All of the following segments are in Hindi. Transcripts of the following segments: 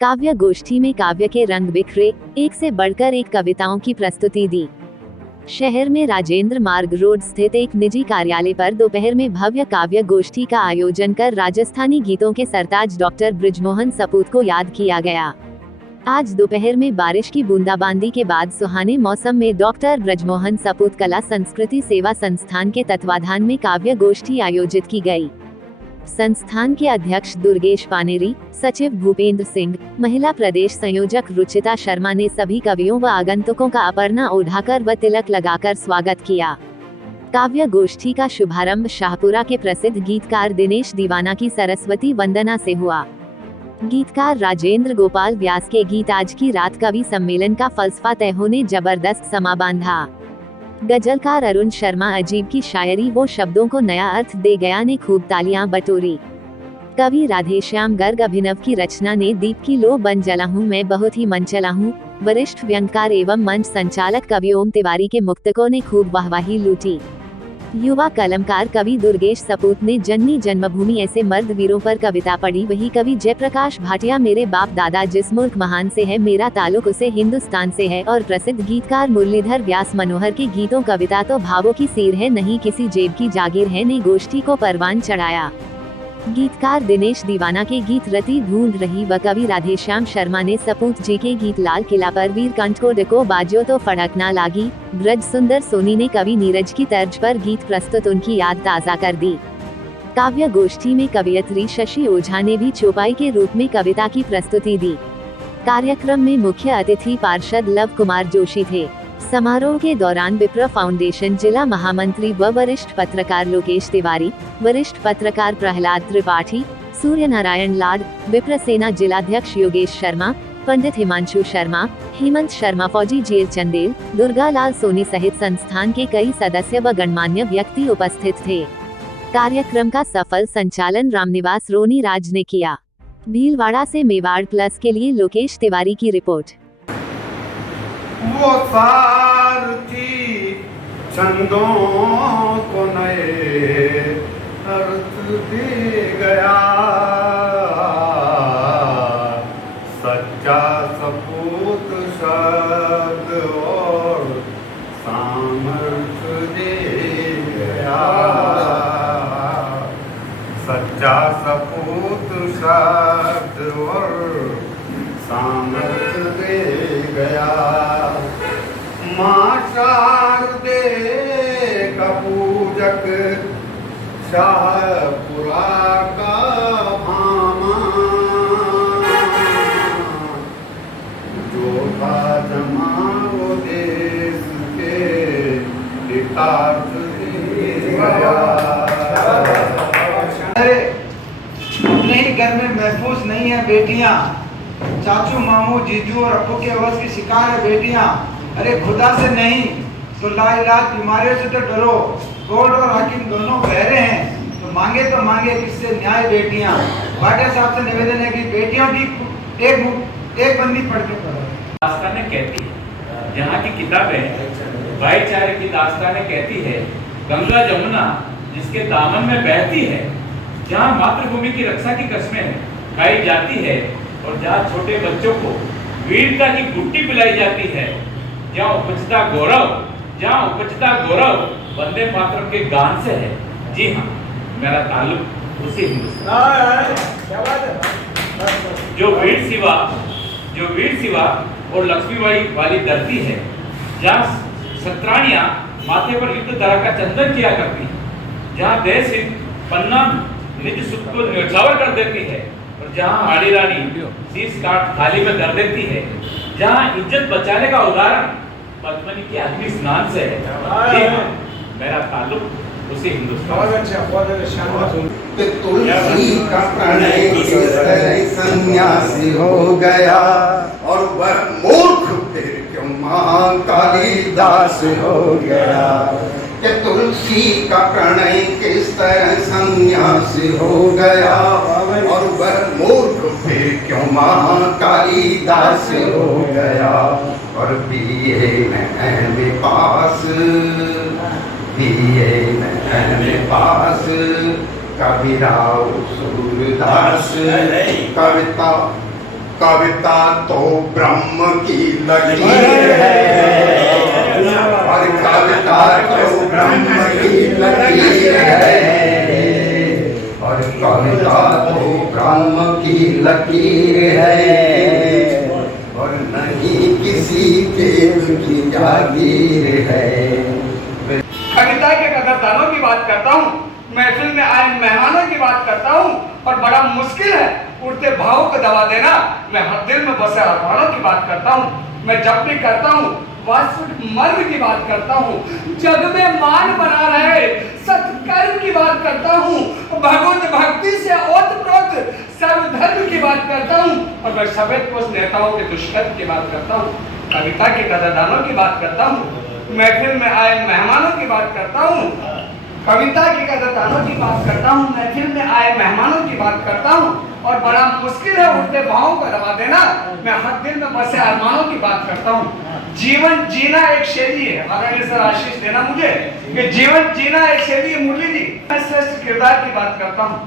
काव्य गोष्ठी में काव्य के रंग बिखरे, एक से बढ़कर एक कविताओं की प्रस्तुति दी। शहर में राजेंद्र मार्ग रोड स्थित एक निजी कार्यालय पर दोपहर में भव्य काव्य गोष्ठी का आयोजन कर राजस्थानी गीतों के सरताज डॉक्टर बृजमोहन सपूत को याद किया गया। आज दोपहर में बारिश की बूंदाबांदी के बाद सुहाने मौसम में डॉक्टर बृजमोहन सपूत कला संस्कृति सेवा संस्थान के तत्वाधान में काव्य गोष्ठी आयोजित की गई। संस्थान के अध्यक्ष दुर्गेश पानेरी, सचिव भूपेंद्र सिंह, महिला प्रदेश संयोजक रुचिता शर्मा ने सभी कवियों व आगंतुकों का अपर्णा ओढ़ाकर व तिलक लगाकर स्वागत किया। काव्य गोष्ठी का शुभारंभ शाहपुरा के प्रसिद्ध गीतकार दिनेश दीवाना की सरस्वती वंदना से हुआ। गीतकार राजेंद्र गोपाल व्यास के गीत आज की रात कवि सम्मेलन का फलसफा तय होने जबरदस्त समा बांधा। गजलकार अरुण शर्मा अजीब की शायरी वो शब्दों को नया अर्थ दे गया ने खूब तालियां बटोरी। कवि राधेश्याम गर्ग अभिनव की रचना ने दीप की लो बन जला हूँ मैं बहुत ही मन चला हूँ। वरिष्ठ व्यंग्यकार एवं मंच संचालक कवि ओम तिवारी के मुक्तकों ने खूब वाहवाही लूटी। युवा कलमकार कवि दुर्गेश सपूत ने जननी जन्मभूमि ऐसे मर्द वीरों पर कविता पढ़ी। वही कवि जयप्रकाश भाटिया मेरे बाप दादा जिस मुल्क महान से है मेरा ताल्लुक उसे हिंदुस्तान से है और प्रसिद्ध गीतकार मुरलीधर व्यास मनोहर के गीतों कविता तो भावों की सीर है नहीं किसी जेब की जागीर है ने गोष्ठी को परवान चढ़ाया। गीतकार दिनेश दीवाना के गीत रति ढूंढ रही व कवि राधेश्याम शर्मा ने सपूत जी के गीत लाल किला पर वीर कंठ को डको बाजो तो फड़क ना लागी। ब्रज सुंदर सोनी ने कवि नीरज की तर्ज पर गीत प्रस्तुत उनकी याद ताज़ा कर दी। काव्य गोष्ठी में कवियत्री शशि ओझा ने भी चौपाई के रूप में कविता की प्रस्तुति दी। कार्यक्रम में मुख्य अतिथि पार्षद लव कुमार जोशी थे। समारोह के दौरान विप्र फाउंडेशन जिला महामंत्री व वरिष्ठ पत्रकार लोकेश तिवारी, वरिष्ठ पत्रकार प्रहलाद त्रिपाठी, सूर्य नारायण लाड, विप्र सेना जिलाध्यक्ष योगेश शर्मा, पंडित हिमांशु शर्मा, हेमंत शर्मा, फौजी जेल चंदेल, दुर्गा लाल सोनी सहित संस्थान के कई सदस्य व गणमान्य व्यक्ति उपस्थित थे। कार्यक्रम का सफल संचालन रामनिवास रोनी राज ने किया। भीलवाड़ा से मेवाड़ प्लस के लिए लोकेश तिवारी की रिपोर्ट। वो सारथी छंदों को नए अर्थ दे गया, सच्चा सपूत शब्द और सामर्थ्य दे गया, सच्चा सपूत शब्द और सामर्थ्य दे गया। माँ शारदे का पूजक शाहपुरा का भामा, जो था जमा वो देश के हितार्थ दे गया। अपने ही घर में महफूज नहीं है बेटियां, चाचू मामू जीजू और अप्पू के अवध की शिकार है बेटियां। अरे खुदा से नहीं तो लाइलाज बीमारियों से तो डरो। कोर्ट और हाकिम दोनों बहरे हैं तो मांगे किससे न्याय बेटियां। भाटिया साहब से निवेदन है कि बेटियों की एक बंदी पढ़ के पढ़ो। दास्तानें कहती है, यहाँ की किताबें भाईचारे की दास्तानें कहती है, गंगा जमुना जिसके दामन में बहती है, जहाँ मातृभूमि की रक्षा की कस्में खाई जाती है और जहाँ छोटे बच्चों को वीरता की गुट्टी पिलाई जाती है, जहाँ उपजता गौरव वंदे मातरम के गान से है। जी हाँ, मेरा ताल्लुक उसी हिंदुस्तान जो वीर शिवा और लक्ष्मीबाई वाली धरती है, जहाँ सत्रानियां माथे पर युद्ध धरा का चंदन किया करती है, जहाँ देश हिंद पन्ना निज सुख को न्यौछावर कर देती है और जहाँ हाड़ी रानी शीश काट थाली में धर देती है, जहाँ इज्जत बचाने का उदाहरण पद्मनी की अग्नि स्नान से है। मेरा ताल्लुक उसी हिंदुस्तान। तुलसी का प्रणय सन्यासी हो गया और वह मूर्ख फिर क्यों महाकालीदास हो गया। कि तुलसी का प्रणय किस तरह सन्यासी हो गया और वह मूर्ख फिर क्यों महाकालीदास हो गया। और बीए में पास कबीराव सूरदास कविता कविता तो ब्रह्म की लकीर है, और कविता तो ब्रह्म की लकीर है, और कविता तो ब्रह्म की लकीर है, और नहीं किसी देव की जागीर है। कविता के कदरदानों की बात करता हूँ, महफिल में आए मेहमानों की बात करता हूँ, और बड़ा मुश्किल है उड़ते भावों को दबा देना। मैं हर दिल में बसे अरमानों की बात करता हूँ, मैं जब भी करता हूँ वास्तविक मर्म की बात करता हूँ, जग में मान बना रहे सत्कर्म की बात करता हूँ, भगवत भक्ति से ओतप्रोत सर्वधर्म की बात करता हूँ, और मैं सफेद पोष नेताओं के दुष्कर्म की बात करता हूँ। कविता के कदरदानों की बात करता हूँ, महफिल में आए मेहमानों की बात करता हूँ, कविता की कदरदानों की बात करता हूँ, महफिल में आए मेहमानों की बात करता हूँ, और बड़ा मुश्किल है उड़ते भावों को दबा देना। मैं हर दिल में बसे अरमानों की बात करता हूँ। जीवन जीना एक शैली है, आदरणीय सर आशीष देना मुझे कि जीवन जीना एक शैली है। मुरली जी, मैं श्रेष्ठ किरदार की बात करता हूँ।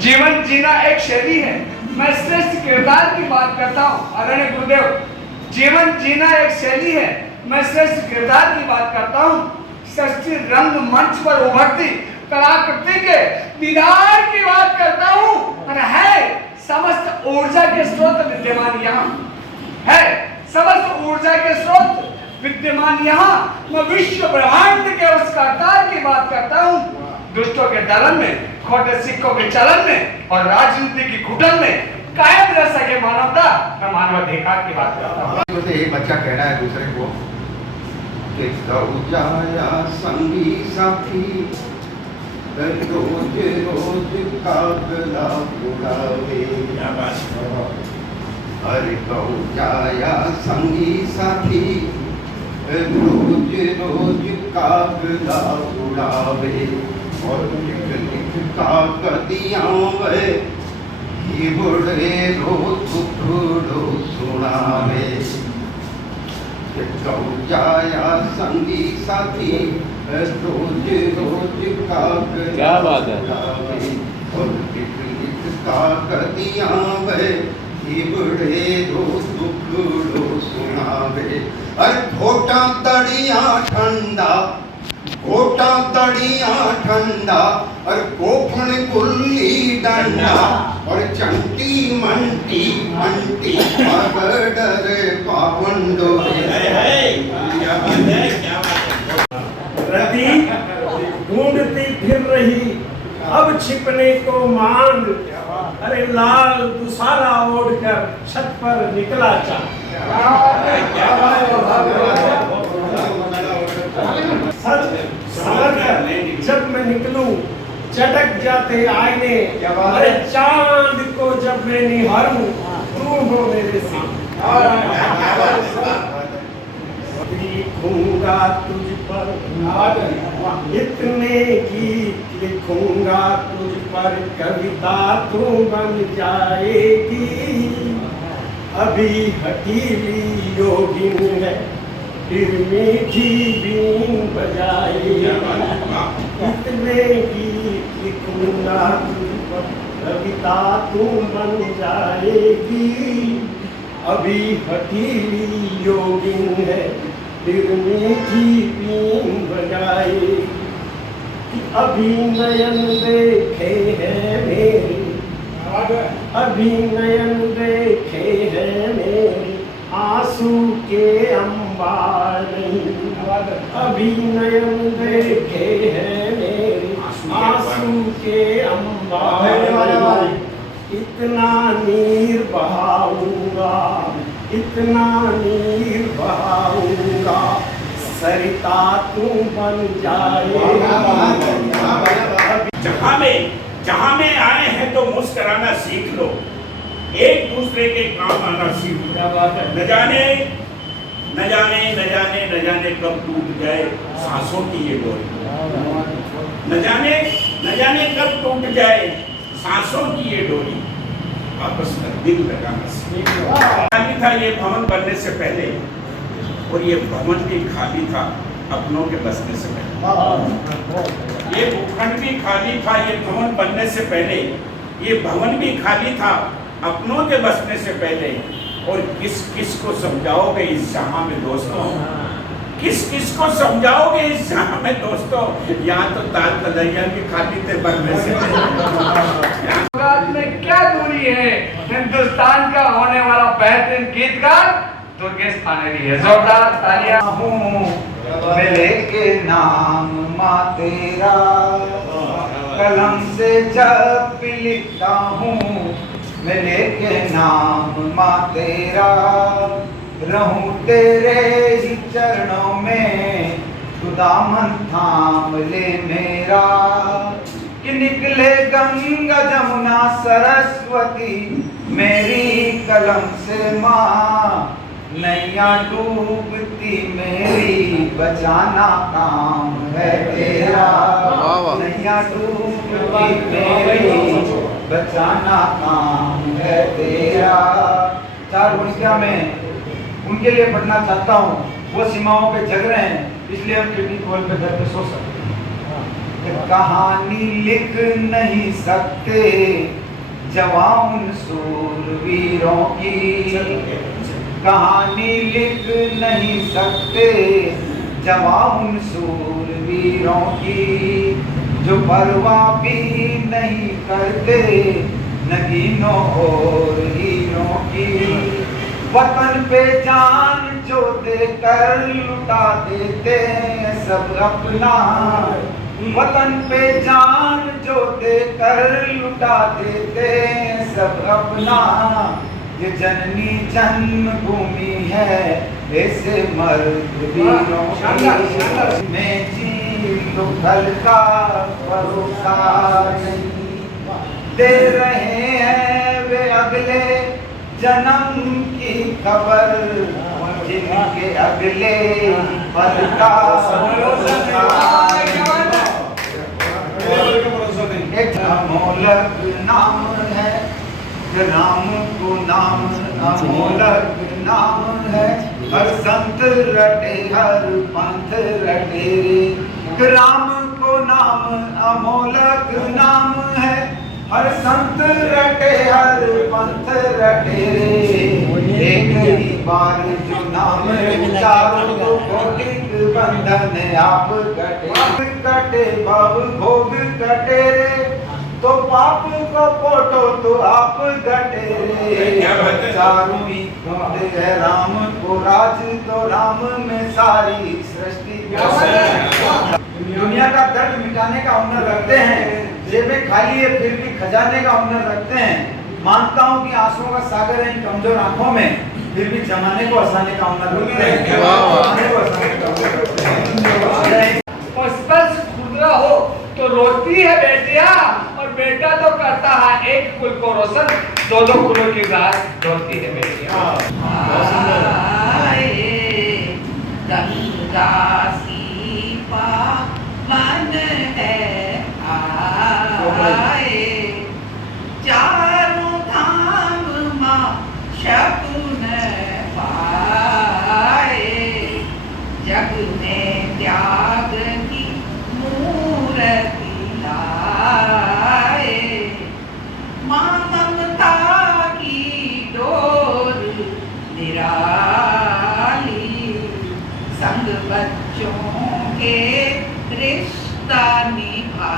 जीवन जीना एक शैली है, मैं श्रेष्ठ किरदार की बात करता हूँ। आदरणीय गुरुदेव, जीवन जीना एक शैली है, मैं श्रेष्ठ किरदार की बात करता हूँ। सृष्टि रंग मंच पर उभरती कलाकृति के दीदार की बात करता हूँ, और है समस्त ऊर्जा के स्रोत विद्यमान यहाँ, है समस्त ऊर्जा के स्रोत विद्यमान यहाँ। मैं विश्व ब्रह्मांड के उस करतार की बात करता हूँ, दुष्टों के दलन में, खोटे सिक्कों के चलन में, और राजनीति की घुटन में कायम रह सके मानवता। मैं मानवाधिकार की बात करता हूँ। तो एक बच्चा कह रहा है दूसरे को कि जाया संगी साथी, रोज रोज कागला उड़ावे। अरे कहो जाया संगी साथी, रोज रोज कागला उड़ावे, और लिख लिख कागदियां वे ये बड़े रोज टुकड़ो सुनावे। कहो जाया संगी साथी, रोज रोज कागला क्या बात है, और लिख लिख कागदियां वे ये बड़े रोज टुकड़ो सुनावे। अरे घोटा तड़िया ठंडा, घोटा तड़िया ठंडा, और कोफण गुल्ली डंडा, और चंटी मंटी मंटी डरे पावंडो। रति ढूंढती फिर रही अब छिपने को मान, अरे लाल दुसारा ओढ़कर छत पर निकला चाँद। जब मैं निकलूं चटक जाते आईने, अरे चांद को जब मैं निहारूं तू हो मेरे सामने। लिखूंगा तुझ पर इतने गीत, लिखूंगा तुझ पर कविता तू बन जाएगी। अभी हटीली योगिन है फिर मीठी बीन बजाएगी। इतने गीत लिखूंगा तुझ पर कविता तू बन जाएगी। अभी हटीली योगिन है फिर मीठी बीन बजाएगी। अभी नयन देखे हैं मेरे, अभी नयन देखे हैं मेरे आंसू के अंबार नहीं। अभी नयन देखे हैं मेरे आंसू के अंबार। इतना नीर बहाऊंगा, इतना नीर बहाऊंगा, सरिता तू बन जाएगा। जहाँ में आए हैं तो मुस्कुराना सीख लो, एक दूसरे के काम आना सीख लो। न जाने न जाने न जाने न जाने कब टूट जाए सांसों की ये डोरी। न जाने कब टूट जाए सांसों की ये डोरी। आपस में दिल लगाना सीख लो। खाली था ये भवन बनने से पहले, और ये भवन भी खाली था अपनों के बसने से पहले। ये भूखंड भी खाली था ये भवन बनने से पहले। ये भवन भी खाली था अपनों के बसने से पहले। और किस किस को समझाओगे इस जहां में दोस्तों, किस किस को समझाओगे इस जहां में दोस्तों। यहाँ तो ताल तलैया भी खाती थे बनने से गुजरात में क्या दूरी है, हिंदुस्तान का होने वाला बेहतरीन गीतकार दुर्गेश पानेरी है। जोरदार तालियां। मैं लेके नाम माँ तेरा, कलम से जब भी लिखता हूँ, मैं लेके नाम माँ तेरा, रहूं तेरे ही चरणों में, तू दामन थाम ले मेरा। कि निकले गंगा जमुना सरस्वती मेरी कलम से माँ, नैया डूबती मेरी बचाना काम है तेरा। नैया डूबती मेरी बचाना काम है तेरा। चार भूमिका में उनके लिए पढ़ना चाहता हूँ, वो सीमाओं पे जग रहे हैं, इसलिए हम किडनी खोल पे घर पे सो सकते हैं। कहानी लिख नहीं सकते जवान सूरवीरों की, कहानी लिख नहीं सकते जवान सूरवीरों की, जो परवाह भी नहीं करते नगीनों और हीरों की। वतन पे जान जो देकर लुटा देते हैं सब अपना, वतन पे जान जो देकर लुटा देते हैं सब अपना। ये जननी जन्मभूमि है ऐसे मर्द वीरों की, में जी लो कल का भरोसा नहीं, दे रहे हैं वे अगले जन्म की खबर, जिनके अगले पल का एक अमोलक नाम है, राम को नाम अमोलक नाम है। हर संत रटे हर पंथ रटे रे, राम को नाम अमोलक नाम है। हर संत रटे हर पंथ रटे रे, एक ही बार जो नाम उचारो तो भौतिक बंधन आप कटे। कटे भव भोग कटे रे, तो पाप को पोटो तो आप कटे रे। चारों ही खोटे है राम को राज, तो राम में सारी सृष्टि। दुनिया का दर्द मिटाने का हुनर रखते हैं, जेबें खाली है फिर भी खजाने का हुनर रखते हैं। मानता हूँ कि आंसुओं का सागर है इन कमजोर आंखों में, फिर भी जमाने को हंसाने का हुनर रखते हैं। और स्पर्श खुदरा हो तो रोती है बेटिया, और बेटा तो करता है एक कुल को रोशन, दो दो कुलों की रात रोती है बेटिया। गंगा सी पावन है आए, चारों धाम मां शकुन पाए, जग में त्याग की मूर्ति लाए, मां ममता की डोर निराली, संग बच्चों के रिश्ता निभाली,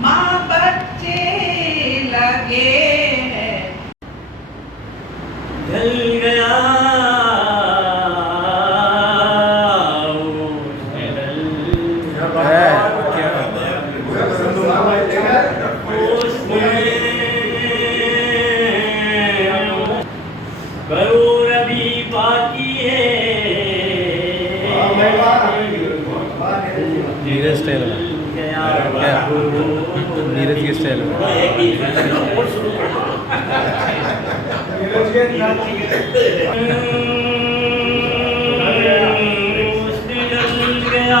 माँ बच्चे लगे हैं। ढल गया करोड़ अभी बाकी है। नीरज स्टाइल में नीरज की स्टाइल में गया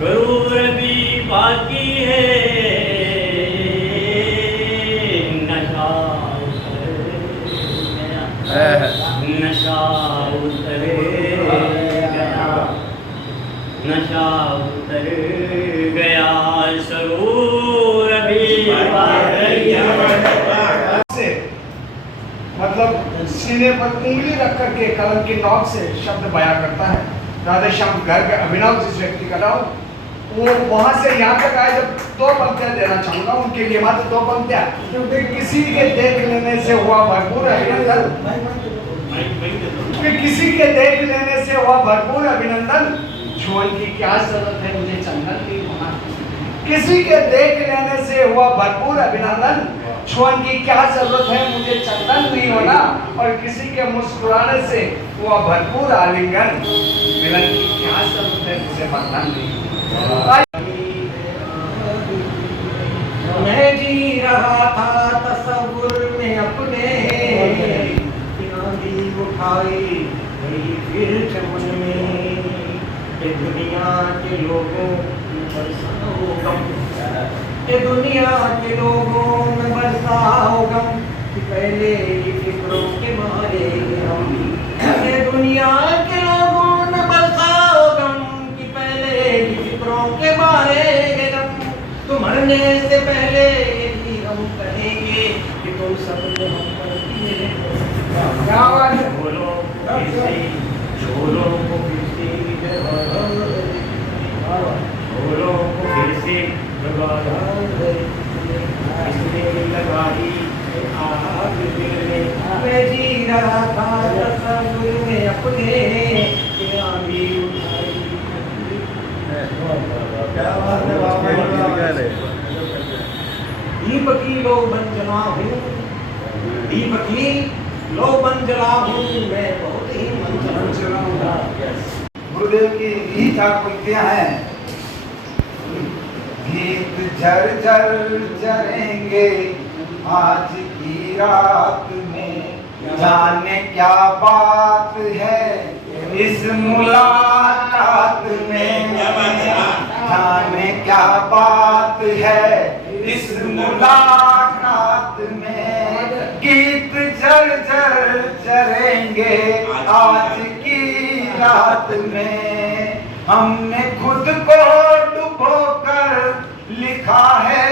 करोड़ अभी बाकी है। नशा उतर गया, नशा उतर गया, सरूर अभी सीने पर उंगली रख करके कलम की नोक से शब्द बयां करता है। राधे श्याम गर्ग अभिनव जिस व्यक्ति का नाम, वो वहां से यहाँ तक आए। जब 2 पंक्तियां देना चाहूंगा उनके लिए, मात्र 2 पंक्तियां, क्योंकि किसी के देख लेने से हुआ भरपूर अभिनंदन, किसी के देख लेने से हुआ भरपूर अभिनंदन, छुअन की क्या जरूरत है मुझे चंदन की वहां। किसी के देख लेने से हुआ भरपूर अभिनंदन, छुअन की क्या जरूरत है मुझे चंदन नहीं होना, और किसी के मुस्कुराने से हुआ भरपूर आलिंगन, मिलन की क्या जरूरत है मुझे बंधन नहीं। मैं जी रहा था तसव्वुर में अपने, आंधी उठाई गई फिर चमन में, ये दुनिया के लोगों में बरसाओ गम, ये दुनिया के लोगों में बरसाओ गम, कि पहले ही फिक्रों के मारे हम, ये दुनिया के लोगों में बरसाओ गम, कि पहले ही फिक्रों के मारे हम, तो मरने से पहले ही हम कहेंगे कि तुम सबने हम पर किए क्या बात है। बोलो छोरो को फिर से छोरो को फिर से इसने लगाई आग दिल में, मैं जी रहा था तसव्वुर में अपने, कि आंधी उठाई। क्या बात है बाबा। दीप की लो बंजना हूँ, दीप की लो बंजरा हूँ, मैं बहुत ही मंजरा हूँ। गुरुदेव की ही 4 पंक्तियां हैं। गीत झर झर झरेंगे आज की रात में, जाने क्या बात है इस मुलाकात में, जाने क्या बात है इस मुलाकात में, गीत झर झर झरेंगे आज की रात में, हमने खुद को डुबोकर लिखा है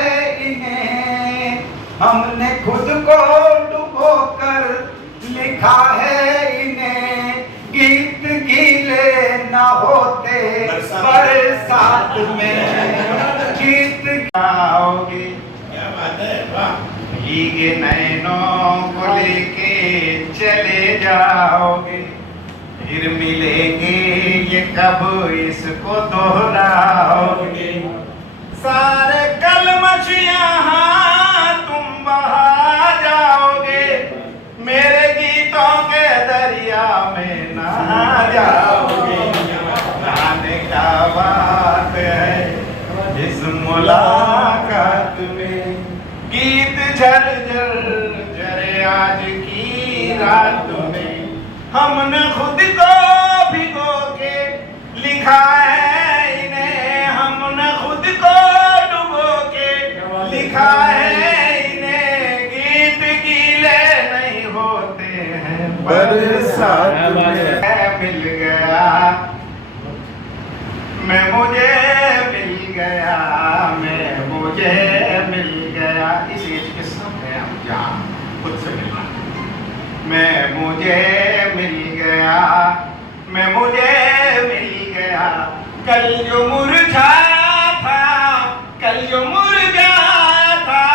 इन्हें, हमने खुद को डुबोकर लिखा है इन्हें, गीत गीले ना होते बरसात में, गीत गाओगे। क्या बात है, वाह। भीगे नैनों को लेके चले जाओगे, फिर मिलेंगे ये कब इसको दोहराओगे, सारे कलमश यहाँ तुम बहा जाओगे, मेरे गीतों के दरिया में नहा जाओगे, जाने क्या बात है इस मुलाकात में, गीत झर झर झरे आज की रात में, हमने खुद को भिगो के लिखा है इन्हें, हमने खुद को डुबो के लिखा है इन्हें, गीत गीले नहीं होते हैं बरसात में, मिल गया मैं मुझे मिल गया, मैं मुझे मिल गया, इस एज के सब है हम जहाँ खुद से मिलना, मैं मुझे मिल गया, मैं मुझे मिल गया, कल जो मुरझाया था, कल जो मुरझाया था,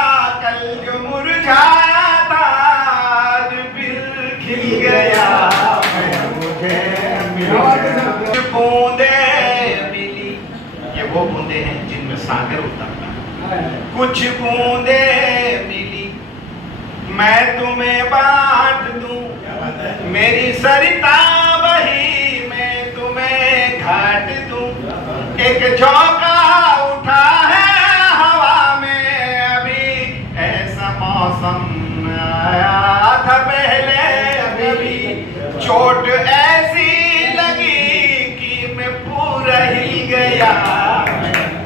कल जो मुरझाया था, आज फिर खिल गया, मैं मुझे मिल गया, बूंदे मिली, ये वो बूंदे हैं जिनमें सागर उतरता है, कुछ बूंदे मिली मैं तुम्हें बांट दूं, मेरी सरिता बही मैं तुम्हें घाट दूं, एक झोंका उठा है हवा में अभी, ऐसा मौसम आया था पहले कभी, चोट ऐसी लगी कि मैं पूरा हिल गया,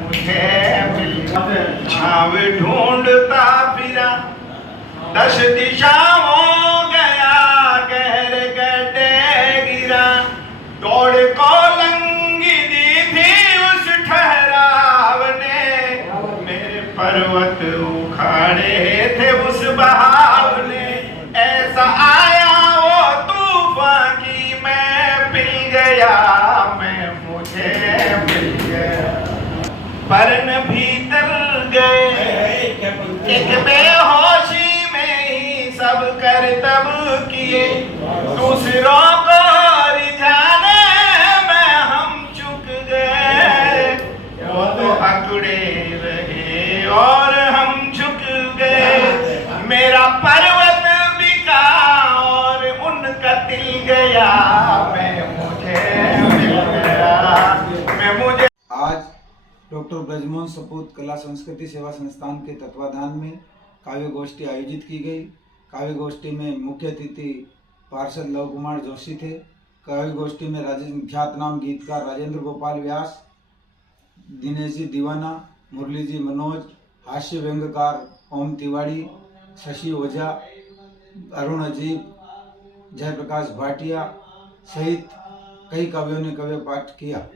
मुझे मिल छाव ढूंढता फिरा, 10 दिशाओं गया, गहर गड्ढे गिरा, दौड़ को लंगी दी थी उस ठहराव ने, मेरे पर्वत उखाड़े थे उस बहाव ने, ऐसा आया एक बेहोशी में ही सब करतब किए, दूसरों को रिझाने में हम चुक गए। वो तो अकड़े रहे और हम झुक गए। मेरा पर्वत बिका और उनका दिल गया। आज डॉक्टर ब्रजमोहन सपूत कला संस्कृति सेवा संस्थान के तत्वाधान में काव्य गोष्ठी आयोजित की गई। काव्य गोष्ठी में मुख्य अतिथि पार्षद लव कुमार जोशी थे। काव्य गोष्ठी में ख्यातनाम गीतकार राजेंद्र गोपाल व्यास, दिनेश जी दीवाना, मुरली जी मनोज, हास्य व्यंग्यकार ओम तिवारी, शशि ओझा, अरुण अजीब, जयप्रकाश भाटिया सहित कई कवियों ने काव्य पाठ किया।